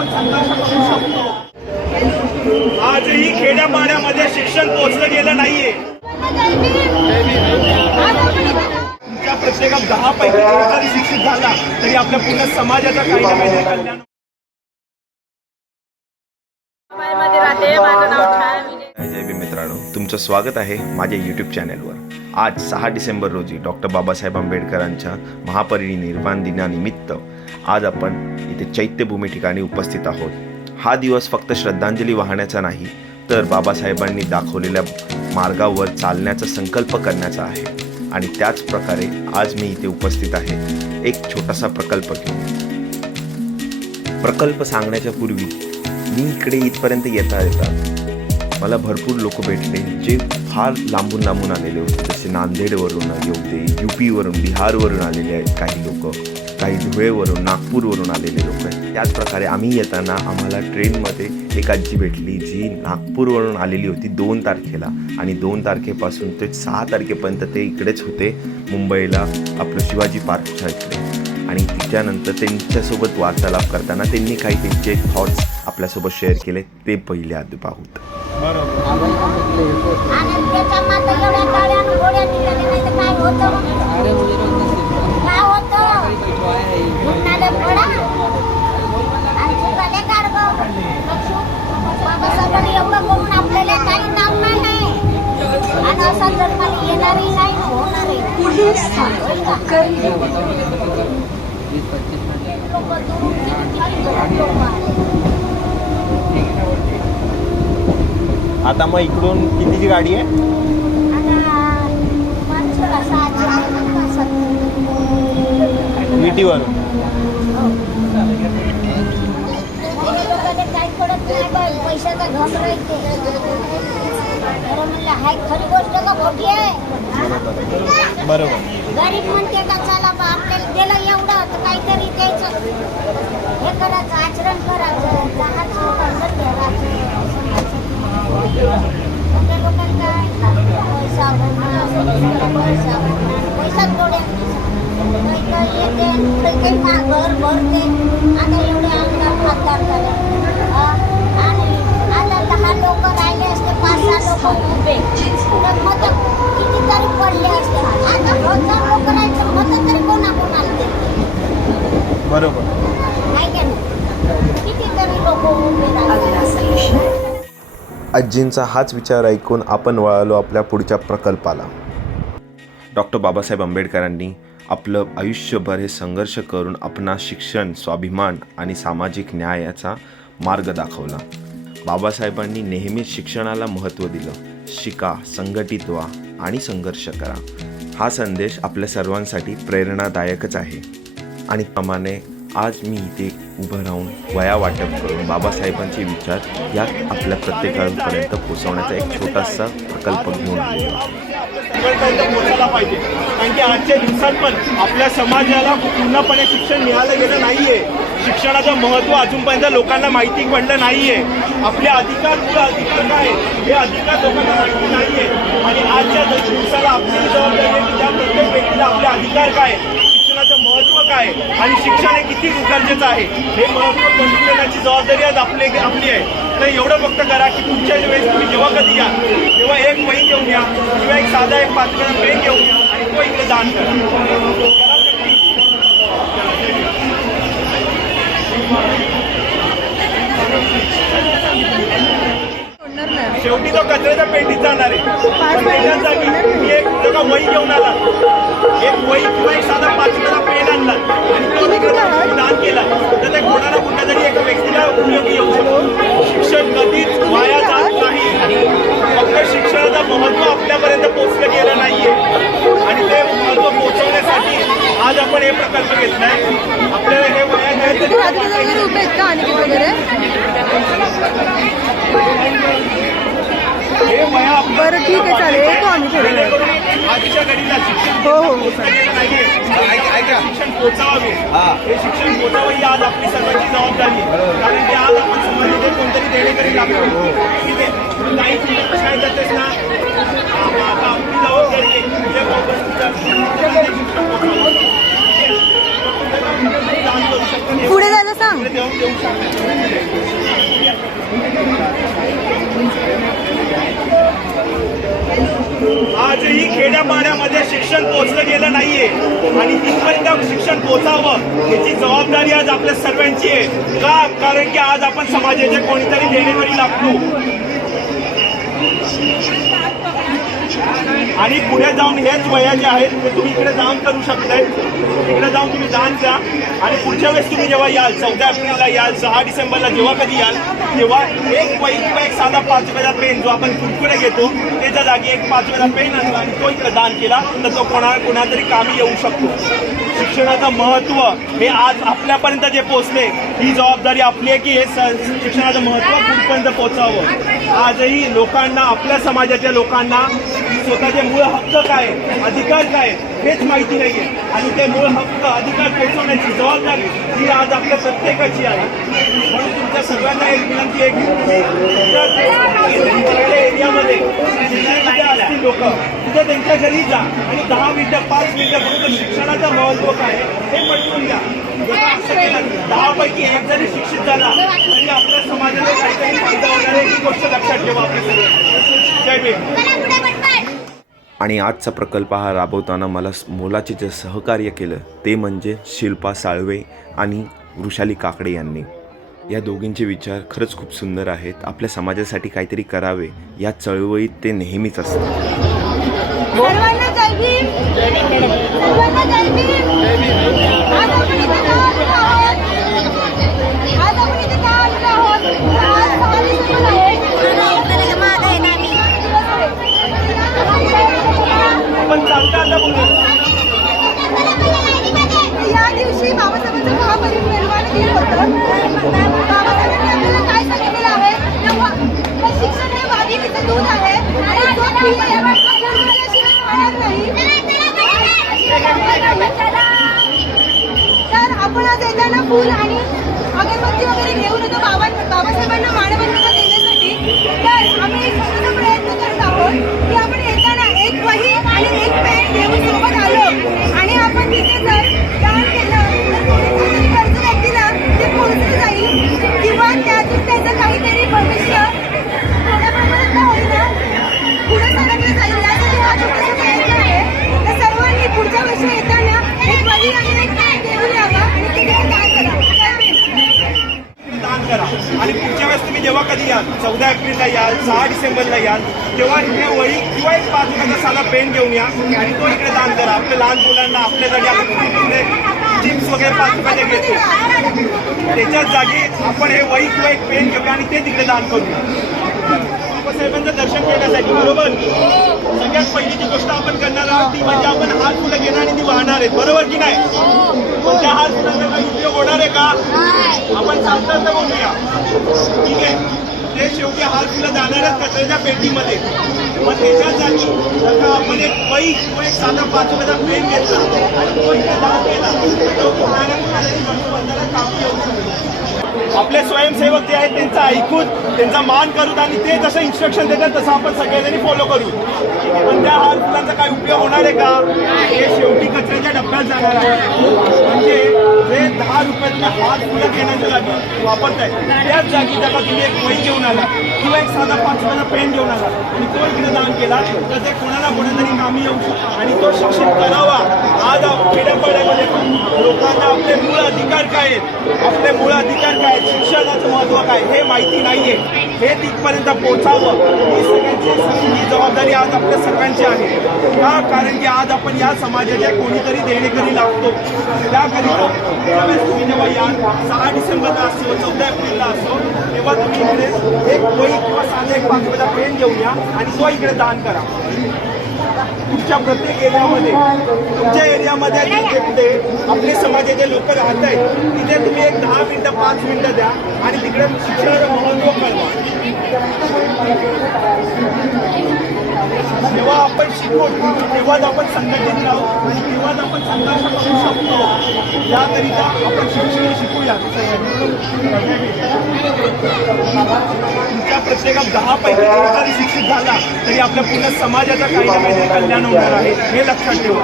आपण संघर्ष करू शकतो. आजही खेड्यापाड्यामध्ये शिक्षण पोहोचलं गेलं नाहीये. तुमच्या प्रत्येकात 10 पैकी 1 जरी शिक्षित झाला तरी आपल्या पूर्ण समाजाचा काही ना काहीतरी कल्याण. जय भीम मित्रांनो, तुमचं स्वागत आहे माझ्या यूट्यूब चॅनलवर. आज 6 डिसेंबर रोजी डॉक्टर बाबासाहेब आंबेडकरांच्या महापरिनिर्वाण दिनानिमित्त आज आपण इथे चैत्यभूमी ठिकाणी उपस्थित आहोत. हा दिवस फक्त श्रद्धांजली वाहण्याचा नाही, तर बाबासाहेबांनी दाखवलेल्या मार्गावर चालण्याचा संकल्प करण्याचा आहे. आणि त्याच प्रकारे आज मी इथे उपस्थित आहे एक छोटासा प्रकल्प घेऊन. प्रकल्प सांगण्याच्या पूर्वी मी इकडे इथपर्यंत येता मला भरपूर लोक भेटले जे फार लांबून आलेले होते. जसे नांदेडवरून येऊ, UPवरून, बिहारवरून आलेले आहेत काही लोक, काही धुळेवरून, नागपूरवरून आलेले लोक आहेत. त्याचप्रकारे आम्ही येताना आम्हाला ट्रेनमध्ये एक आजी भेटली जी नागपूरवरून आलेली होती 2 तारखेला, आणि 2 तारखेपासून ते 6 तारखेपर्यंत ते इकडेच होते मुंबईला, आपलं शिवाजी पार्कच्या इकडे. आणि तिच्यानंतर त्यांच्यासोबत वार्तालाप करताना त्यांनी काही त्यांचे थॉट्स आपल्यासोबत शेअर केले, ते पहिले आधी पाहूत. आता मग इकडून कितीची गाडी आहे? विटीवर पैशाचा घट राहते. म्हणलं हाय खरी गोष्ट का खोटी आहे? बरोबर. गरीब म्हणते का चला बा आपल्याला दिलं एवढं तर काहीतरी द्यायचं, हे करायचं, आचरण करायचं, जगाचं कर्ज घ्यायचं. त्या लोकांना काय पैसा पैसाच डोळ्यात येते, घर भरते. आता एवढे आमदार खासदार झाले आणि आता 10 लोक राहिले असते, 5-6 लोक उभे तर मत कितीतरी पडले असते. आता 1000 लोक राहायचं मत तरी कोणाकोणाला देते? बरोबर नाही का? कितीतरी लोक उभे राहिले. आजींचा हाच विचार ऐकून आपण वळालो आपल्या पुढच्या प्रकल्पाला. डॉक्टर बाबासाहेब आंबेडकरांनी आपलं आयुष्यभर हे संघर्ष करून आपणास शिक्षण, स्वाभिमान आणि सामाजिक न्यायाचा मार्ग दाखवला. बाबासाहेबांनी नेहमीच शिक्षणाला महत्त्व दिलं. शिका, संघटित व्हा आणि संघर्ष करा. हा संदेश आपल्या सर्वांसाठी प्रेरणादायकच आहे. आणि प्रमाणे आज मी इथे उभं राहून वया वाटप करून बाबासाहेबांचे विचार या आपल्या प्रत्येकापर्यंत पोहोचवण्याचा एक छोटासा प्रकल्प घेऊन आलेलो आहे. पोहोचायला पाहिजे, कारण की आजच्या दिवसात पण आपल्या समाजाला पूर्णपणे शिक्षण मिळालं गेलं नाहीये. शिक्षणाचं महत्त्व अजूनपर्यंत लोकांना माहिती पडलं नाहीये. आपले अधिकार, मूळ अधिकार काय हे अधिकार लोकांना माहिती नाहीये. आणि आजच्या दिवसाला आपली जबाबदारी आहे की त्या प्रत्येक व्यक्तीला आपले अधिकार काय, शिक्षणाचं महत्त्व काय आणि शिक्षण हे किती गरजेचं आहे हे महत्त्व समजून देण्याची जबाबदारी आज आपली आहे. तर एवढं फक्त करा की पुढच्या वेळेस तुम्ही जेव्हा कधी या तेव्हा एक वही घेऊन या किंवा एक साधा एक 5 पेन घेऊन या आणि तो इकडे दान करा. शेवटी तो कचऱ्याच्या पेटीत जाणार आहे. पण त्याच्याच जागी तुम्ही एक जगा वही घेऊन आला, एक वही किंवा एक साधा 5 पेन आणला आणि तो तिकडे दान केला तर ते कोणाला कुठल्या तरी एका व्यक्तीला उपयोगी येऊ शकतो. शिक्षण कधीच वाया जात नाही. फक्त शिक्षणाचं महत्त्व आपल्यापर्यंत पोहोचलं गेलं नाहीये आणि ते महत्त्व पोहोचवण्यासाठी आज आपण हे प्रकल्प घेतलाय. आपल्याला हे वया घ्यायचं बरं ठीक आहे, चालेल. येतो आम्ही थोड्या वेळात. आजच्या घडीला शिक्षण हो शिक्षण पोचावे, हे शिक्षण पोचावं ही आज आपली सर्वांची जबाबदारी आहे. कारण की आज आपण समाजाचे कोणतरी देणेकरी लागतो. ठीक आहे, काही काय करतेस ना आता आपली जबाबदारी आहे पुढे जायला सांग. देऊ शकतो. आजही खेड्यापाड्यामध्ये शिक्षण पोहोचलं गेलं नाहीये आणि तिथपर्यंत शिक्षण पोहोचावं याची जबाबदारी आज आपल्या सर्वांची आहे. का? कारण की आज आपण समाजाचे कोणीतरी देणेकरी लागतो आणि पुढे जाऊन हेच वयाचे आहेत ते तुम्ही इकडे जाऊन करू शकताय. इकडे जाऊन तुम्ही दान द्या आणि पुढच्या वेळेस तुम्ही जेव्हा याल 14 एप्रिलला याल 6 डिसेंबरला जेव्हा कधी याल तेव्हा एक वही किंवा एक साधा 5 रुपयाचा पेन जो आपण कुरकुरे घेतो त्याच्या जागी एक 5 रुपयाचा पेन आणला आणि तो इकडे दान केला तर तो कोणातरी कामी येऊ शकतो. शिक्षणाचं महत्त्व हे आज आपल्यापर्यंत जे पोहोचले ही जबाबदारी आपली आहे की हे शिक्षणाचं महत्त्व कुठपर्यंत पोहोचावं. आजही लोकांना आपल्या समाजाच्या लोकांना स्वतःचे मूळ हक्क काय अधिकार काय हेच माहिती नाहीये आणि ते मूळ हक्क अधिकार पोहोचवण्याची जबाबदारी ही आज आपल्या प्रत्येकाची आहे. म्हणून तुमच्या सगळ्यांना एक विनंती आहे की तुमच्या एरियामध्ये जिथे असतील लोक तिथे त्यांच्या घरी जा आणि 10 मिनिटं 5 मिनिटं फक्त शिक्षणाचं महत्त्व काय हे पटवून द्या. जर असं केलं 10 पैकी 1 जरी शिक्षित झाला तरी आपल्या समाजाला काहीतरी फायदा होणार आहे ही गोष्ट लक्षात ठेवा आपल्या सगळ्यांना. जय भीम. आणि आजचा प्रकल्प हा राबवताना मला मोलाचे जे सहकार्य केलं ते म्हणजे शिल्पा साळवे आणि वृषाली काकडे यांनी. या दोघींचे विचार खरंच खूप सुंदर आहेत. आपल्या समाजासाठी काहीतरी करावे या चळवळीत ते नेहमीच असतात. सर्वांना जय भीम. सर्वांना जय भीम. आज आपण इथे का आलो आहोत? आज आपण इथे का आलो आहोत? आज 6 डिसेंबर आहे. पण चालतं आता बघू. या दिवशी बाबासाहेबांचं महापरिनिर्वाण दिन होतं. बाबासाहेबांनी आपल्याला काय सांगितलेलं आहे? शिक्षण हे वाघिणीचं दूध आहे आणि जो पिये पूर्णल्याशिवाय खाणार नाही. तर आपण आज येताना फूल आणि अगरबत्ती वगैरे घेऊन येतो बाबासाहेबांना मानवंदना देण्यासाठी. तर आम्ही एक छोटासा प्रयत्न करत आहोत की आपण येताना एक वही आणि एक पेन घेऊन सोबत आलो आणि आपण तिथे जर दान केलं तर कोणीतरी गरजू व्यक्तीला ते पोहोचलं जाईल किंवा त्यातून त्याचं काहीतरी भविष्य थोड्या प्रमाणात का होईना पुढे सरकलं जाईल. यासाठी हा छोटासा प्रयत्न आहे. तर सर्वांनी पुढच्या वर्षी येताना एक वही आणि एक पेन घेऊन यावा आणि तिथे दान करा. दान करा आणि पुढच्या वेळेस तुम्ही जेव्हा कधी याल 14 एप्रिलला याल 6 डिसेंबरला याल तेव्हा इथे वही किंवा एक 5 रुपयाचा साधा पेन घेऊन या आणि तो इकडे दान करा. आपल्या लहान मुलांना आपल्यासाठी आपण चिप्स वगैरे 5 रुपयाचे घेतो त्याच्याच जागी आपण हे वही किंवा एक पेन घेऊया आणि ते तिकडे दान करूया बाबासाहेबांचं दर्शन घेण्यासाठी. बरोबर. सगळ्यात पहिलीची गोष्ट आपण करणार आहोत ती म्हणजे आपण हात फुलं घेणार आणि ती वाहणार आहेत. बरोबर की नाही? पण त्या हात फुलांचा काही उपयोग होणार आहे का? आपण चालतात तर बघूया. ठीक आहे. ते शेवटी हात फुलं जाणारच कचऱ्याच्या पेटीमध्ये. मग त्याच्या जागी जर का आपण एक वही किंवा एक साधा 5 रुपयाचा पेन घेतला आणि तो इथे दान केला तर तो कोणाला कामी येऊ शकतो. आपले स्वयंसेवक जे आहेत त्यांचं ऐकून त्यांचा मान करून आणि ते जसं इन्स्ट्रक्शन देतात तसं आपण सगळ्यांनी फॉलो करू. पण त्या हात फुलांचा काही उपयोग होणार आहे का? हे शेवटी कचऱ्याच्या डब्यात जाणार आहे. म्हणजे जे 10 रुपये तुम्ही हात फुलं घेण्याच्या जागी वापरताय त्याच जागी जर का तुम्ही एक वही घेऊन आला किंवा एक साधा 5 रुपयाचा पेन घेऊन आला आणि तो इकडे दान केला तर ते कोणाला कोणातरी कामी येऊ शकतो आणि तो शिक्षित करावा. आज खेड्यापाड्यामध्ये लोकांना आपले मूळ अधिकार काय आहेत आपले मूळ अधिकार काय आहेत शिक्षणाचं महत्त्व काय हे माहिती नाहीये. हे तिथपर्यंत पोहोचावं ही सगळ्यांची जबाबदारी आज आपल्या सर्वांची आहे. का? कारण की आज आपण या समाजाच्या कोणीतरी देणेकरी लागतो. त्याकरिता तुम्ही जेव्हा याल 6 डिसेंबरला असो 14 एप्रिलला असो तेव्हा तुम्ही इकडे एक वही किंवा साधा एक 5 रुपयाचा पेन घेऊन या आणि तो इकडे दान करा. तुमच्या प्रत्येक एरियामध्ये तुमच्या एरियामध्ये जिथे आपले समाजाचे लोक राहत आहेत तिथे तुम्ही एक 10 मिनिटं 5 मिनिटं द्या आणि तिकडे शिक्षणाचं महत्त्व कळवा. जेव्हा आपण शिकू तेव्हाच आपण संघटित राहू आणि तेव्हाच आपण संघर्ष करू शकतो. याकरिता आपण शिक्षण शिकूया. तुमच्या प्रत्येकात 10 पैकी जरी शिक्षित झाला तरी आपल्या पूर्ण समाजाचा काही ना काहीतरी कल्याण होणार आहे हे लक्षात ठेवा.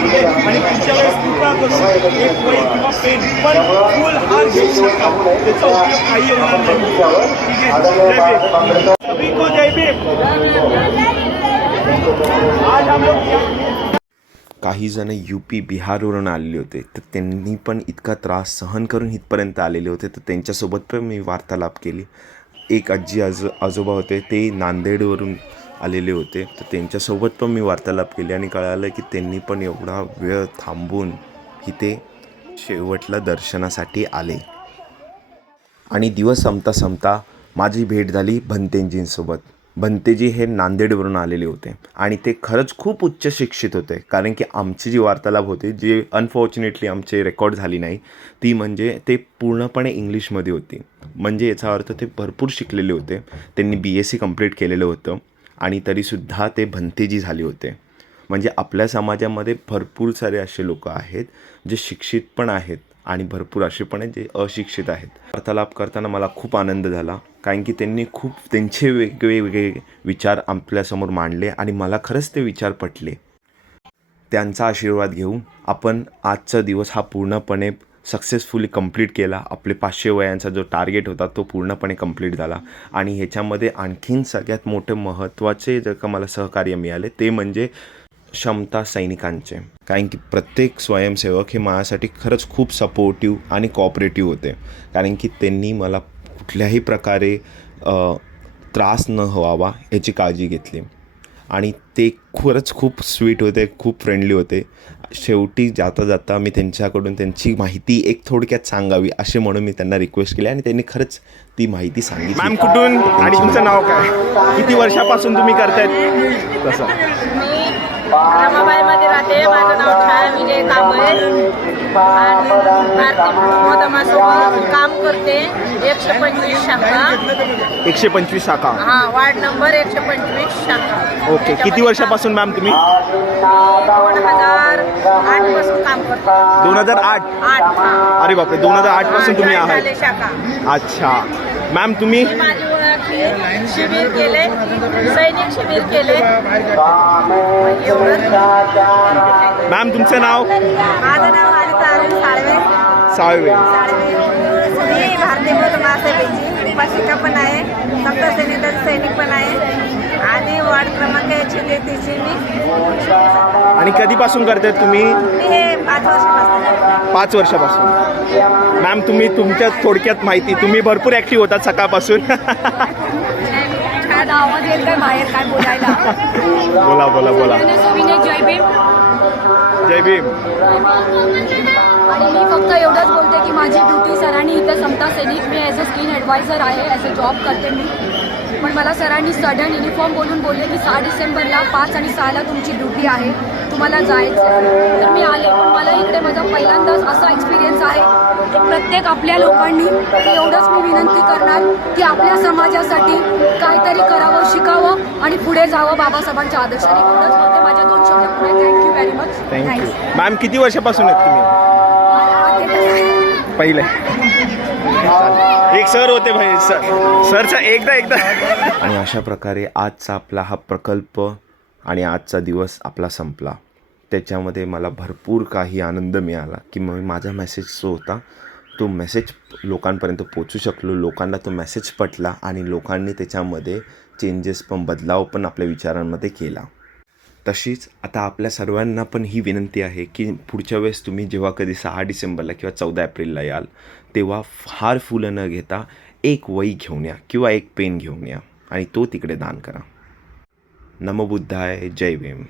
ठीक आहे. आणि पुढच्या वेळेस कृपा करून एक वही किंवा पेन पण फुल हार घेऊ शकता. त्याचा उपयोग काही होणार नाही. ठीक आहे. जय भीम. सभी को जय भीम. आज हम लोग काही जण UP बिहारवरून आलेले होते, तर त्यांनी पण इतका त्रास सहन करून इथपर्यंत आलेले होते, तर त्यांच्यासोबत पण मी वार्तालाप केली. एक आजोबा होते, ते नांदेडवरून आलेले होते, तर त्यांच्यासोबत पण मी वार्तालाप केली आणि कळालं की त्यांनी पण एवढा वेळ थांबून इथे शेवटला दर्शनासाठी आले. आणि दिवस संपता माझी भेट झाली भंतेजींसोबत. भंतेजी हे नांदेडवरून आलेले होते आणि ते खरंच खूप उच्च शिक्षित होते, कारण की आमची जी वार्तालाप होती, जी अनफॉर्च्युनेटली आमचे रेकॉर्ड झाली नाही, ती म्हणजे ते पूर्णपणे इंग्लिशमध्ये होती. म्हणजे याचा अर्थ ते भरपूर शिकलेले होते, त्यांनी BSc कंप्लीट केलेलं होतं आणि तरीसुद्धा ते भंतेजी झाले होते. म्हणजे आपल्या समाजामध्ये भरपूर सारे असे लोक आहेत जे शिक्षित पण आहेत आणि भरपूर असे पण आहेत जे अशिक्षित आहेत. वार्तालाप करताना मला खूप आनंद झाला, कारण की त्यांनी खूप त्यांचे वेगवेगळे विचार आपल्यासमोर मांडले आणि मला खरंच ते विचार पटले. त्यांचा आशीर्वाद घेऊन आपण आजचा दिवस हा पूर्णपणे सक्सेसफुली कंप्लीट केला. आपले 500 वयांचा जो टार्गेट होता तो पूर्णपणे कंप्लीट झाला. आणि ह्याच्यामध्ये आणखीन सगळ्यात मोठे महत्त्वाचे जर का मला सहकार्य मिळाले ते म्हणजे क्षमता सैनिकांचे, कारण की प्रत्येक स्वयंसेवक हे माझ्यासाठी खरंच खूप सपोर्टिव्ह आणि कॉपरेटिव्ह होते, कारण की त्यांनी मला कुठल्याही प्रकारे त्रास न व्हावा याची काळजी घेतली आणि ते खरंच खूप स्वीट होते, खूप फ्रेंडली होते. शेवटी जाता जाता मी त्यांच्याकडून त्यांची माहिती एक थोडक्यात सांगावी असे म्हणून मी त्यांना रिक्वेस्ट केली आणि त्यांनी खरंच ती माहिती सांगितली. मॅम कुठून आणि तुमचं नाव काय, किती वर्षापासून तुम्ही करतायत तसं? रमाबाईमध्ये राहते. माझं नाव छाया विजय कांबळे आणि भारतीय मतदानासोबत काम करते. 125 शाखा. 125 शाखा. हां, वार्ड नंबर 125 शाखा. ओके. किती वर्षापासून मॅम तुम्ही? 2008 पासून काम करते. 2008? 8. हां. अरे बापरे, 2008 पासून तुम्ही जॉईन आहात. झाले शाखा. अच्छा मॅम, तुम्ही? मी माझी ओळख शिबिर केले, सैनिक शिबिर केले. मॅम तुमचं नाव? माझं नाव अनिता अरुण साळवे. मी भारतीय मतदानासोबतची उपासिका पण आहे, सप्त सैनिक पण आहे आणि वार्ड क्रमांक 133 मी. आणि कधीपासून करतायत तुम्ही? मी हे 5 वर्षापासून. 5 वर्षापासून. मॅम तुम्ही तुमच्या थोडक्यात माहिती, तुम्ही भरपूर ॲक्टिव्ह होतात सकाळपासून. आवाज येत काय बाहेर काय बोलायला. बोला बोला बोला. जय भीम. जय भीम. आणि मी फक्त एवढंच बोलते की माझी ड्युटी सरांनी इथं समता सैनिक, मी ॲज अ स्किन ॲडवायझर आहे, ॲज अ जॉब करते मी. पण मला सरांनी सडन युनिफॉर्म बोलले की 6 डिसेंबरला 5 आणि 6ला तुमची ड्युटी आहे, तुम्हाला जायचं. तर मी आले. पण मला इकडे माझा पहिल्यांदाच असा एक्सपिरियन्स आहे की प्रत्येक आपल्या लोकांनी, एवढंच मी विनंती करणार की आपल्या समाजासाठी काहीतरी करावं, शिकावं आणि पुढे जावं बाबासाहेबांच्या आदर्शाने. एवढंच बोलते. माझ्या 2 शब्द पुढे. Thank you very much. Thank you. Ma'am किती वर्षापासून आहेत तुम्ही? पहिले एक सर होते भाई, सरचा एकदा. आणि अशा प्रकारे आजचा आपला हा प्रकल्प आणि आजचा दिवस आपला संपला. त्याच्यामध्ये मला भरपूर काही आनंद मिळाला की माझा मेसेज जो होता तो मेसेज लोकांपर्यंत पोचू शकलो, लोकांना तो मेसेज पटला आणि लोकांनी त्याच्यामध्ये चेंजेस पण, बदलाव पण आपल्या विचारांमध्ये केला. तशीच आता आपल्या सर्वांना पण ही विनंती आहे की पुढच्या वेळेस तुम्ही जेव्हा कधी 6 डिसेंबरला किंवा 14 एप्रिलला याल तेव्हा हार फुलं न घेता एक वही घेऊन या किंवा एक पेन घेऊन या आणि तो तिकडे दान करा. नमो बुद्धाय. जय भीम.